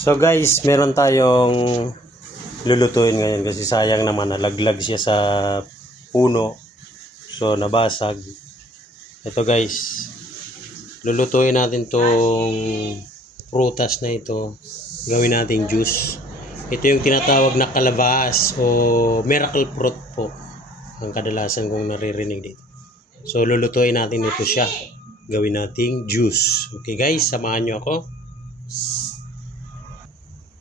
So guys, meron tayong lulutuin ngayon kasi sayang naman nalaglag siya sa puno. So nabasag. Ito guys, lulutuin natin tong prutas na ito. Gawin nating juice. Ito yung tinatawag na kalabas o miracle fruit po. Ang kadalasan kong naririnig dito. So lulutuin natin ito siya. Gawin nating juice. Okay guys, samahan nyo ako.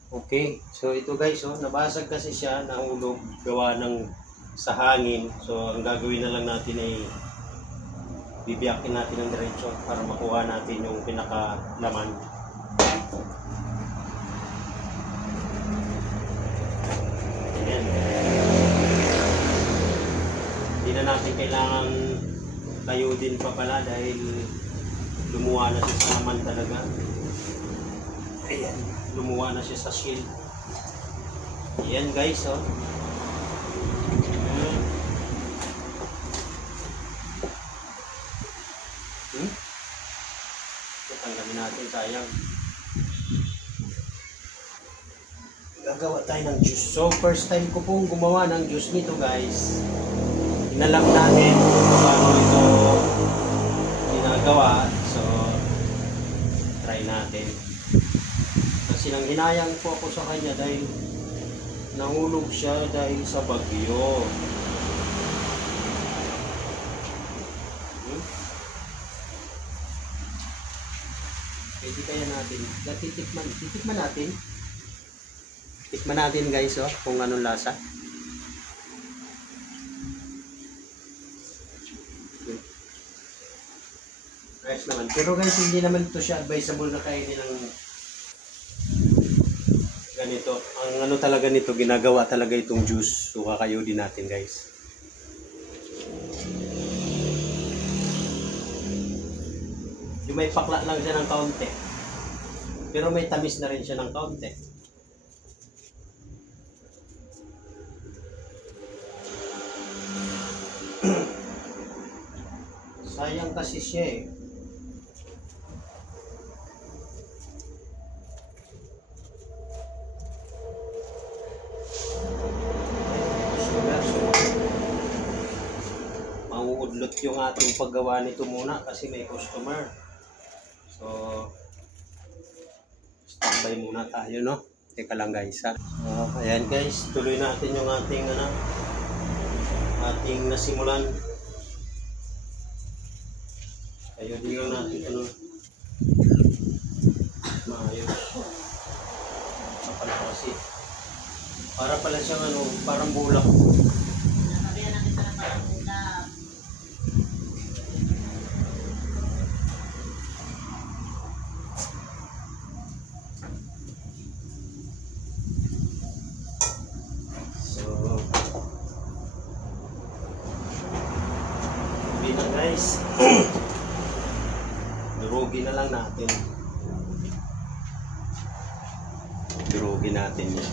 Okay, so ito guys, nabasag kasi siya, nahulog, gawa ng sa hangin. So ang gagawin na lang natin ay bibiyakin natin ng diretso para makuha natin yung pinakalaman. Ayan. Hindi na natin kailangan tayo din pa pala dahil lumuha na siya sa laman talaga. Ayan, lumuha na siya sa shield. Ayan guys, Tanggalin natin, sayang. Gagawa tayo ng juice. So first time ko pong gumawa ng juice nito guys. Inalam natin kung paano ito ginagawa. So try natin. Kasi nang hinayang po ako sa kanya dahil nahulog siya dahil sa bagyo. Pwede kaya natin titikman natin. Tikman natin guys, kung anong lasa. Guys naman. Pero guys, hindi naman ito siya advisable na kainin ng ganito. Ang ano talaga nito, ginagawa talaga itong juice. So kakayodin natin guys. Yung may pakla lang siya ng kaunti. Pero may tamis na rin siya ng kaunti. Sayang kasi siya eh. Mauudlot yung ating paggawa nito muna kasi may customer. So standby muna tayo, no? Teka lang guys, ha. Ayan guys, tuloy natin yung ating ating nasimulan. Ayun din lang natin maayos. Kapal kasi. Para pala siyang parang bulak. Nakabihan natin para parang bulak. So hindi na guys. Durugin na lang natin. Durugin natin yan.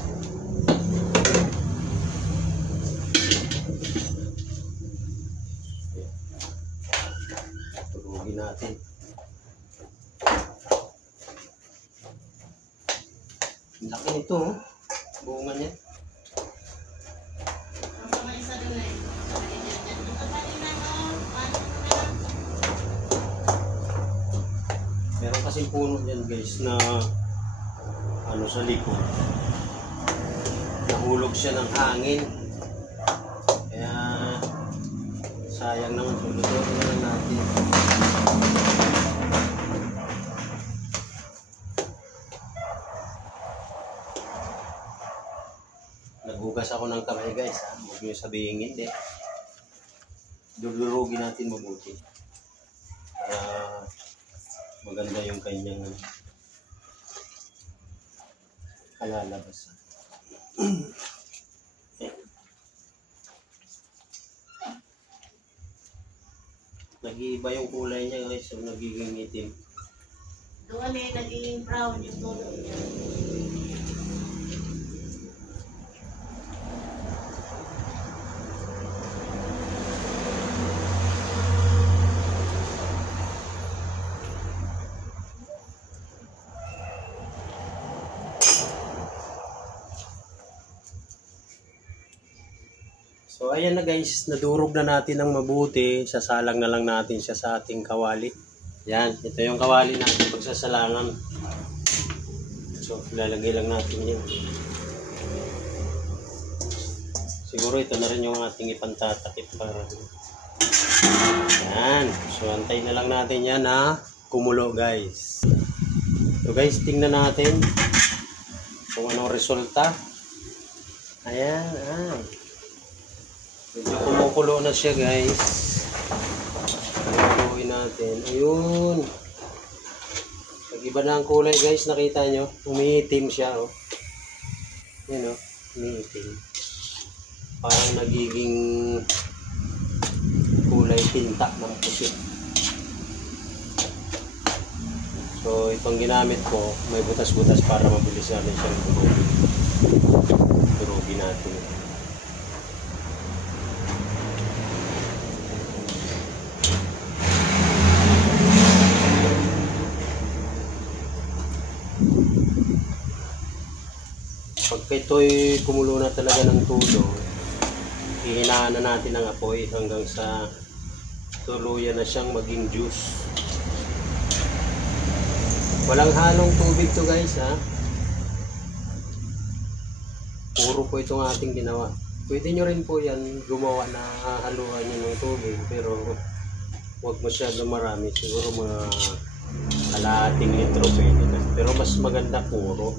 Durugin natin. Ang laki nito, bunga niya. Ang mga isa doon eh. Meron kasing puno dyan guys na sa likod. Nahulog siya ng hangin. Kaya sayang naman. Tulutuin na natin. Naghugas ako ng kamay guys, ha? Huwag nyo sabihin hindi. Dudurugin natin mabuti. Maganda yung kanyang kalalabas. Nag-iiba yung kulay niya guys, so nagiging itim. Doon eh, naging brown yung tulo niya. So ayan na guys, nadurog na natin ng mabuti. Sasalang na lang natin siya sa ating kawali. Yan, ito yung kawali natin pagsasalangan. So lalagay lang natin yun. Siguro ito na rin yung ating ipantatakip para. Yan, so antay na lang natin yan na kumulo guys. So guys, tingnan natin kung anong resulta. Ayan, medyo kumukulo na siya guys. Kumukuloin natin. Ayun. Pag-iba na ang kulay guys, nakita nyo? Umiitim siya, oh. Yan, oh. Umiitim. Parang nagiging kulay tinta ng pusit. So, itong ginamit ko, may butas-butas para mabilis natin siyang durugin. Durugin natin. Pagka ito'y kumulo na talaga ng todo, hihinaan na natin ang apoy hanggang sa tuluyan na siyang maging juice. Walang halong tubig to guys, ha. Puro po itong ating ginawa. Pwede nyo rin po yan gumawa na haluan nyo ng tubig, pero huwag masyadong marami. Siguro mga kalahating litro pwede na. Pero mas maganda puro.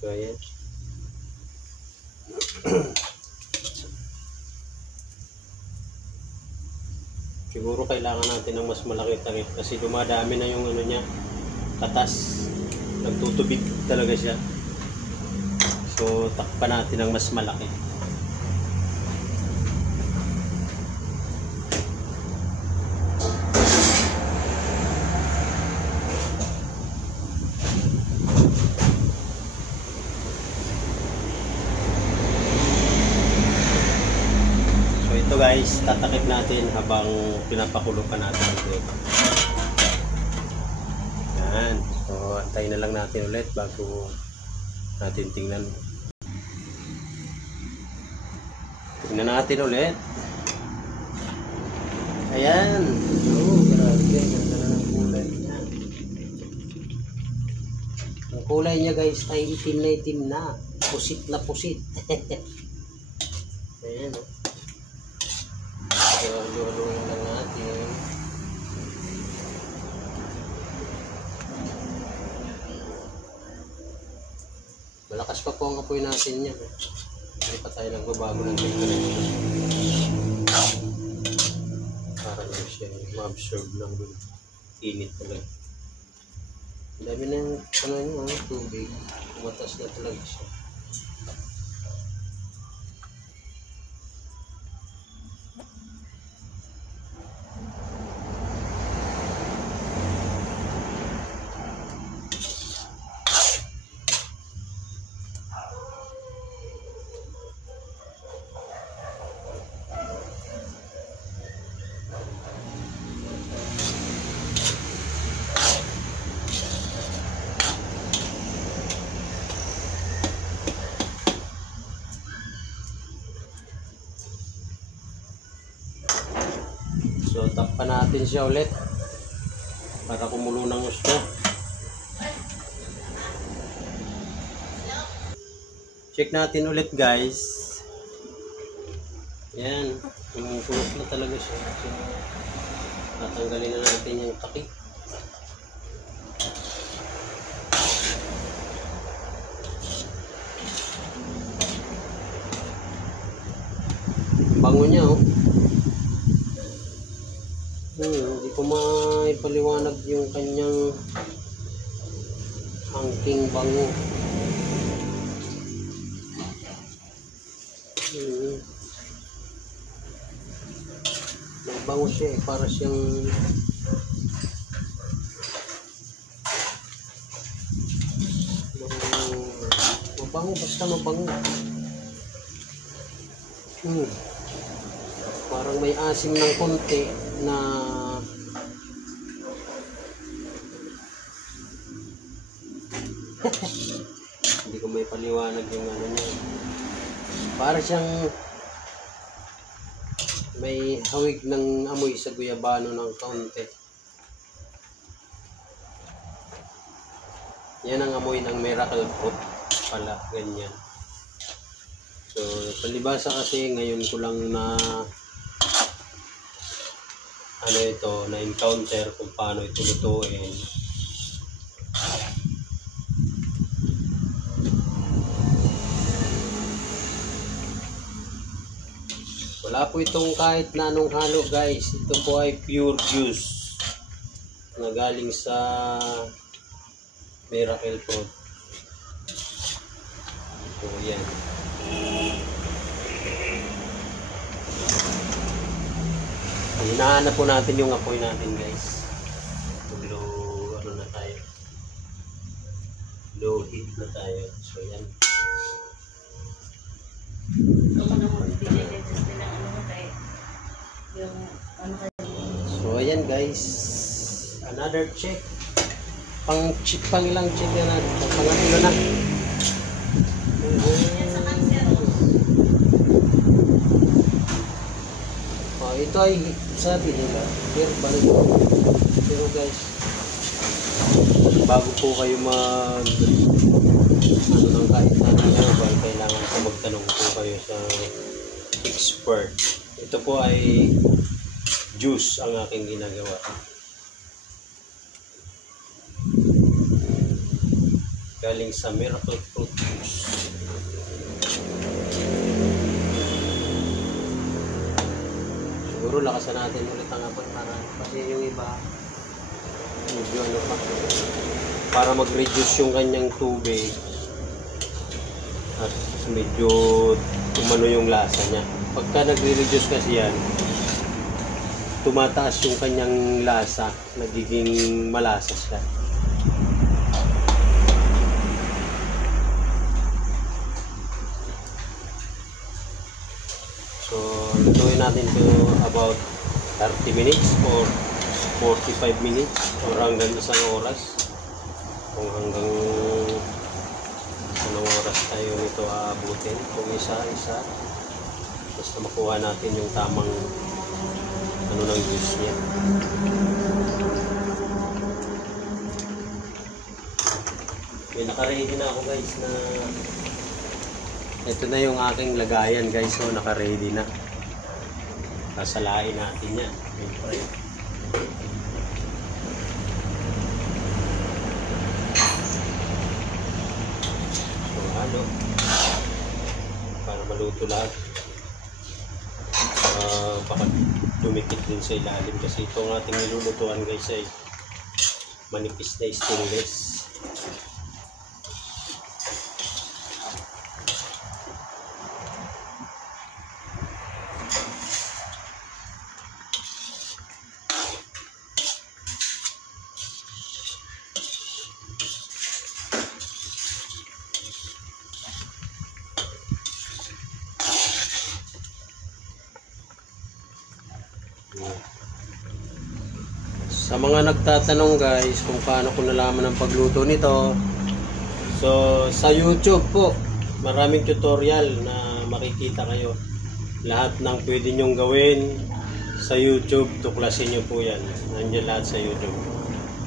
So ayan. Siguro kailangan natin ng mas malaki takip kasi dumadami na yung ano niya, katas. Nagtutubig talaga siya. So takpan natin ng mas malaki. So guys, tatakip natin habang pinapakulo pa natin ulit. Yan. So antayin na lang natin ulit bago natin tingnan. Tingnan natin ulit. Ayan. Oh, grabe. Ganda na ng kulay niya. Ang kulay niya guys ay itim na. Pusit na pusit. Ayan. So, haluin lang natin. Malakas pa po ang apoy natin yan. Hindi pa tayo nagbabago ng temperature. Para lang siya ma-absorb ng init talaga. Ang dami na yung tubig. Umatas na talaga siya. So takpan natin siya ulit para kumulo ng gusto. Check natin ulit guys. Yan, kumukulok na talaga siya. So tatanggalin na natin yung takip. Bango niya, oh. Hindi ko maipaliwanag yung kanyang angking bango. Magbango siya, para siyang mabango, basta mabango. Parang may asim ng konti na Hindi ko may paliwanag yung ano niya. Para siyang may hawig ng amoy sa guyabano ng kaunti. Yan ang amoy ng miracle fruit pala, ganyan. So, palibasa kasi ngayon ko lang na na-encounter kung paano ito lutuin. Wala po itong kahit na anong halo guys. Ito po ay pure juice na galing sa miracle fruit. So yan. Hinahanap po natin yung apoy natin guys. Low, ano na tayo? Low heat na tayo. So yan. So ayan guys, another check. Pang ilang check na natin. Pangatlo na. Ito ay sabi nila herbal. Pero guys, bago po kayo mag ng kahit anong herbal, kailangan po magtanong po kayo sa expert. Ito po ay juice ang aking ginagawa. Galing sa miracle fruit juice. Siguro lakasan natin ulit ang apoy kasi yung iba medyo ano pa, para mag-reduce yung kanyang tubig at medyo umano yung lasa niya. Pagka nagre-reduce kasi yan, tumataas yung kanyang lasa, nagiging malasa siya. So, lutuin natin ito about 30 minutes or 45 minutes or hanggang isang oras. Kung hanggang anong oras tayo nito aabutin. Kung isa-isa, basta makuha natin yung tamang ano ng juice niya. Okay, naka-ready na ako guys na ito na yung aking lagayan guys, so naka-ready na. Sasalain natin yan. So ano, para maluto lahat. Baka dumikit din sa ilalim kasi itong ating nilulutuan guys ay manipis na stainless. Sa mga nagtatanong guys kung paano ko nalaman ang pagluto nito, so sa YouTube po maraming tutorial na makikita kayo. Lahat ng pwede nyong gawin sa YouTube, tuklasin nyo po yan. Nandiyan lahat sa YouTube.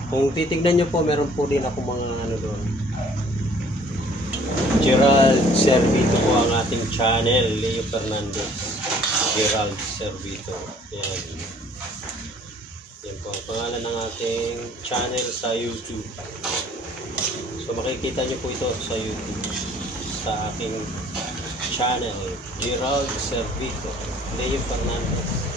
Kung titignan nyo po, meron po din ako mga ano doon. Gerald Servito po ang ating channel. Leo Fernandez Gerald Servito. Yan. Yan po ang pangalan ng ating channel sa YouTube. So makikita nyo po ito sa YouTube. Sa aking channel, Gerald Servito, Leo Fernandez.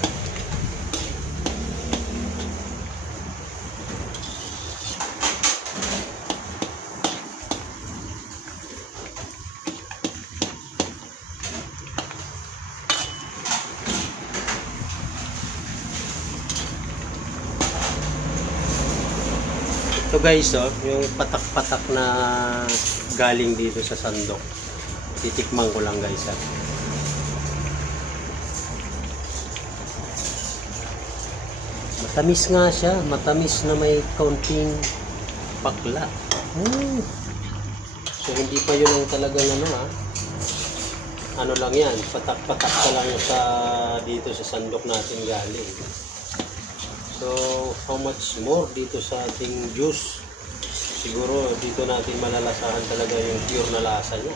Ito guys, oh, yung patak-patak na galing dito sa sandok. Titikman ko lang guys, ah. Matamis nga siya, matamis na may kaunting bakla. So hindi pa yun ang talagang ano ha. Ano lang yan, patak-patak ka lang sa dito sa sandok natin galing. So how much more dito sa ating juice? Siguro dito natin malalasahan talaga yung pure na lasa niya.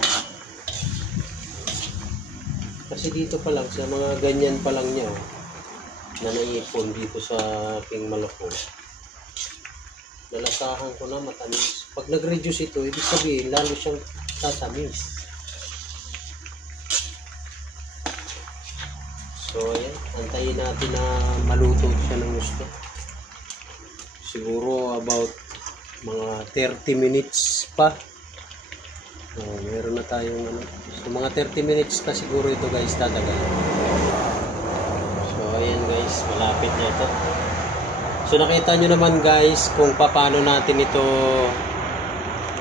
Kasi dito pa lang, sa mga ganyan pa lang niya, na naipon dito sa aking maloko, nalasahan ko na matamis. Pag nag-reduce ito, ibig sabihin, lalo siyang tatamis. So, ayan, antayin natin na maluto siya ng gusto. Siguro about mga 30 minutes pa. Meron na tayong ano. So mga 30 minutes pa siguro ito guys tatagal. So ayan guys, malapit na ito. So nakita nyo naman guys kung paano natin ito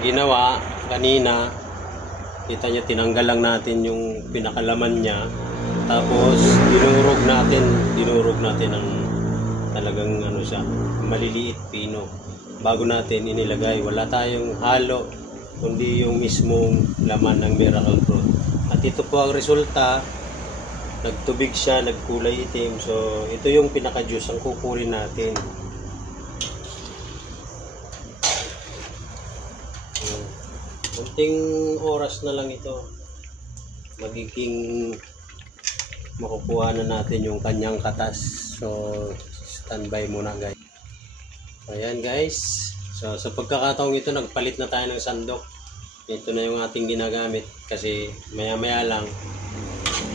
ginawa kanina. Kita nyo, tinanggal lang natin yung pinakalaman niya. Tapos dinurog natin ng talagang ano siya, maliliit pino. Bago natin inilagay, wala tayong halo kundi yung mismong laman ng miracle fruit. At ito po ang resulta, nagtubig siya, nagkulay itim. So ito yung pinaka-juice ang kukunin natin. Kunting oras na lang ito, magiging makukuha na natin yung kanyang katas. So standby muna guys. Ayan guys, so sa pagkakataong ito nagpalit na tayo ng sandok. Ito na yung ating ginagamit kasi maya maya lang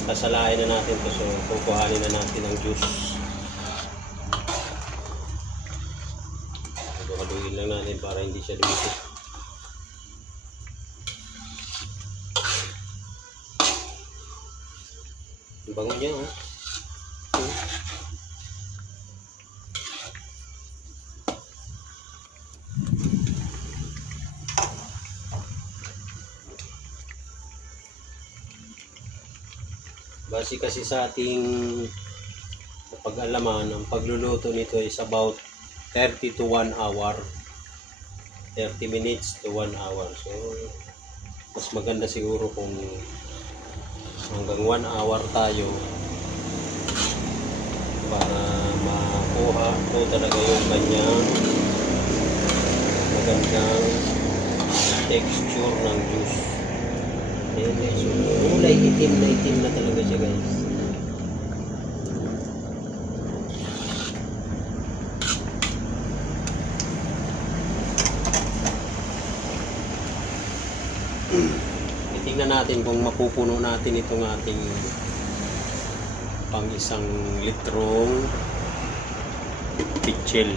sasalain na natin ito. So kukuhanin na natin ang juice. Haluin lang natin para hindi siya lumipit. Ang bango niya ha. Base kasi sa ating pag-alaman, ang pagluluto nito is about 30 to 1 hour. 30 minutes to 1 hour. So, mas maganda siguro kung hanggang 1 hour tayo para makuha ito talaga yung kanyang magandang texture ng juice. Ayan guys, so, kulay itim na talaga siya guys. Tingnan natin kung mapupuno natin itong ating pang 1 litrong pichel.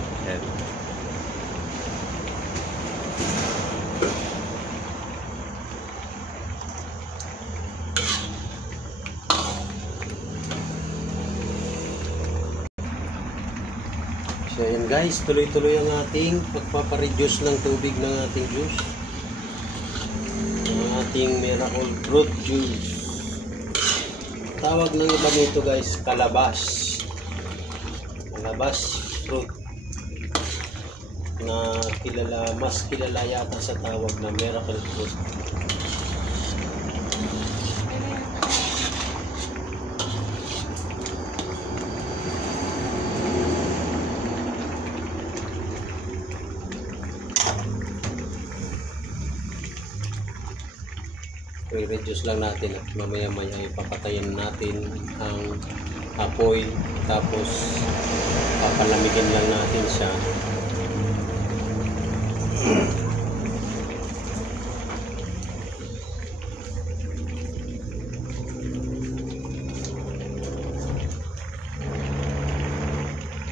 So ayan guys, tuloy-tuloy ang ating pagpapareduce ng tubig ng ating juice. Ang ating miracle fruit juice. Tawag ng iba nito guys, kalabas. Kalabas fruit. Na mas kilala yata sa tawag na miracle fruit. I-reduce lang natin at mamaya-maya ipapatayin natin ang apoy, tapos papalamigin lang natin siya.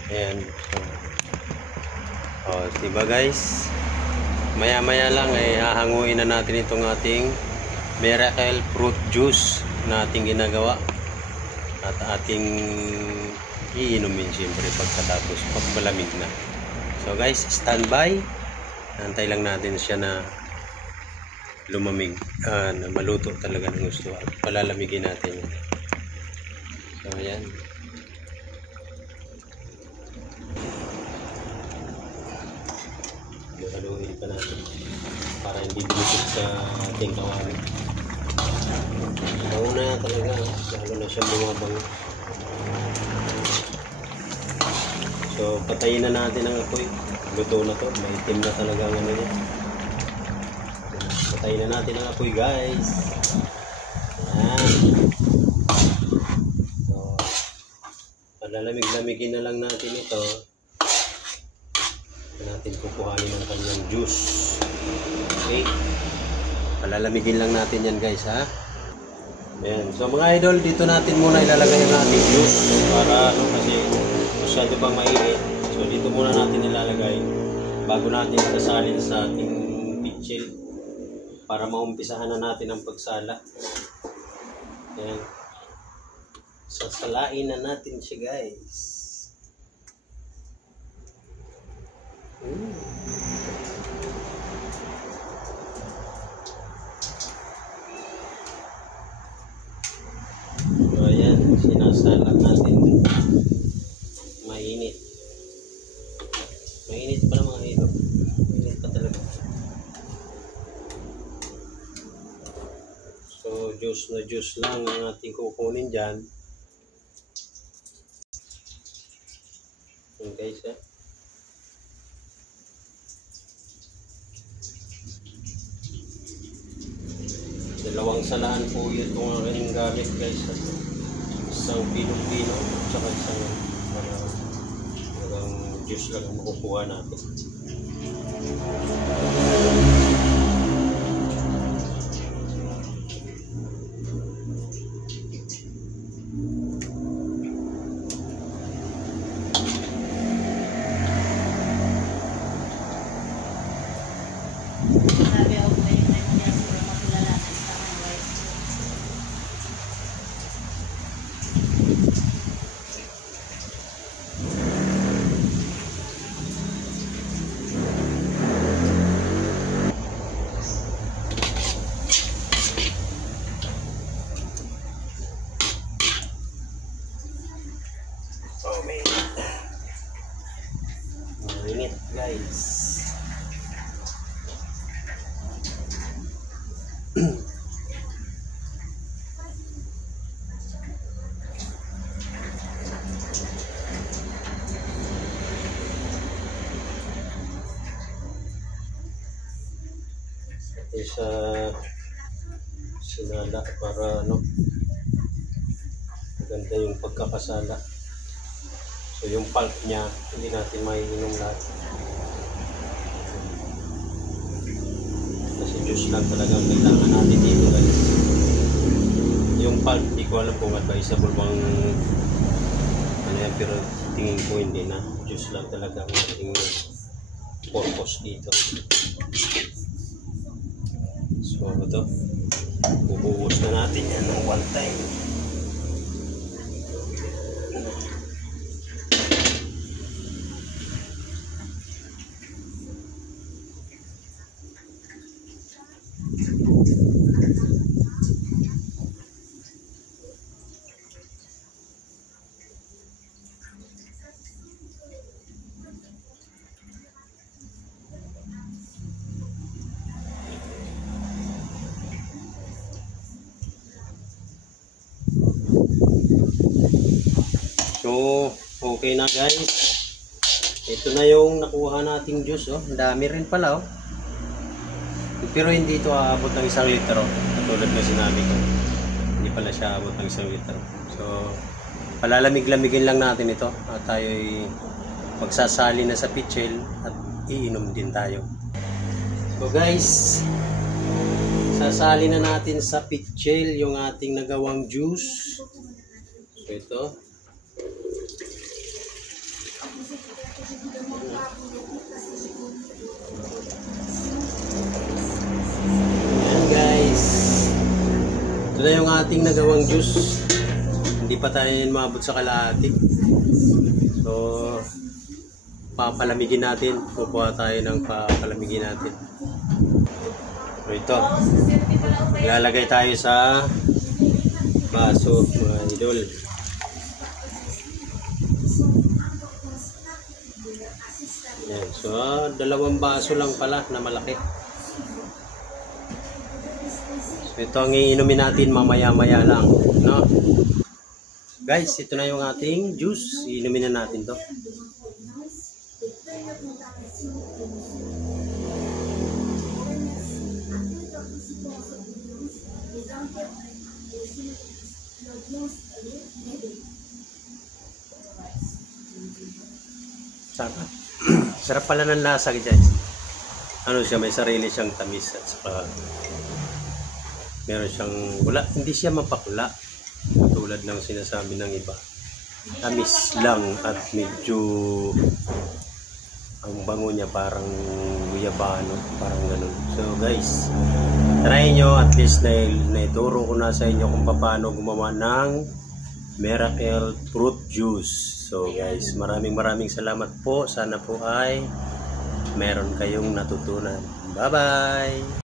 Ayan. Diba guys, maya-maya lang ay hahanguin na natin itong ating miracle fruit juice na ating ginagawa at ating iinumin siyempre pagkatapos pag malamig na. So guys, standby, antay lang natin siya na lumamig, na maluto talaga ng gusto at palalamigin natin yan. So ayan, haluin pa natin. para hindi dumikit sa ating kawali. Bango na talaga, lalo na siya bumabango. So patayin na natin ang apoy. Luto na to, maitim na talaga ang ano niya. Patayin na natin ang apoy guys. Yan. So palalamig-lamigin na lang natin ito. Natin kukuhanin ang kanyang juice. Okay, palalamigin lang natin yan guys ha. Ayan. So mga idol, dito natin muna ilalagay ang ating juice para ano, kasi masyado pang mainit. So dito muna natin ilalagay bago natin sasalin sa ating pitchel para maumpisahan na natin ang pagsala. Ayan. Sasalain na natin siya guys. So ayan, sinasalat natin. Mainit. Mainit pa na mga idol. Mainit pa talaga. So juice na juice lang ang ating kukunin dyan. Ayan guys ha. Dalawang salaan po itong aking gamit guys. Isang pinong-pino at isang juice lang ang makukuha natin. Sabi ako ba yung niya siguro matulala na sa white. Oh man. Mainit guys. Sa sinala para ano maganda yung pagkakasala. So yung pulp niya hindi natin maiinom lahat kasi juice lang talaga ang kailangan natin dito guys. Yung pulp hindi ko alam kung advisable bang ano yan, pero tingin ko hindi na, juice lang talaga ang ating purpose dito. So ito, bubuhos na natin yan ng one time. So, okay na guys. Ito na yung nakuha nating juice. Oh. Ang dami rin pala. Oh. Pero hindi ito aabot ng 1 litro. Katulad na sinabi ko. Hindi pala siya aabot ng 1 litro. So, palalamig-lamigin lang natin ito. At tayo'y magsasali na sa pitchel at iinom din tayo. So guys, sasali na natin sa pitchel yung ating nagawang juice. So ito. Ayan guys. Ito na yung ating nagawang juice. Hindi pa tayo maabot sa kalahati. So, papalamigin natin. Kukuha tayo ng papalamigin natin. So ito. Ilalagay tayo sa baso mga idol. Yan. So, 2 baso lang pala na malaki. Ito ang iinumin natin mamaya-maya lang, no? Guys, ito na yung ating juice. Iinumin na natin to. Sarap. Sarap pala ng lasa, guys. Ano siya, may sarili siyang tamis at saka meron siyang wala, hindi siya mapakla tulad ng sinasabi ng iba. Tamis lang at medyo ang bango niya parang guyabano, parang ganun. So guys, try nyo at least na ituro ko na sa inyo kung paano gumawa ng Miracle Fruit Juice. So guys, maraming salamat po. Sana po ay meron kayong natutunan. Bye-bye!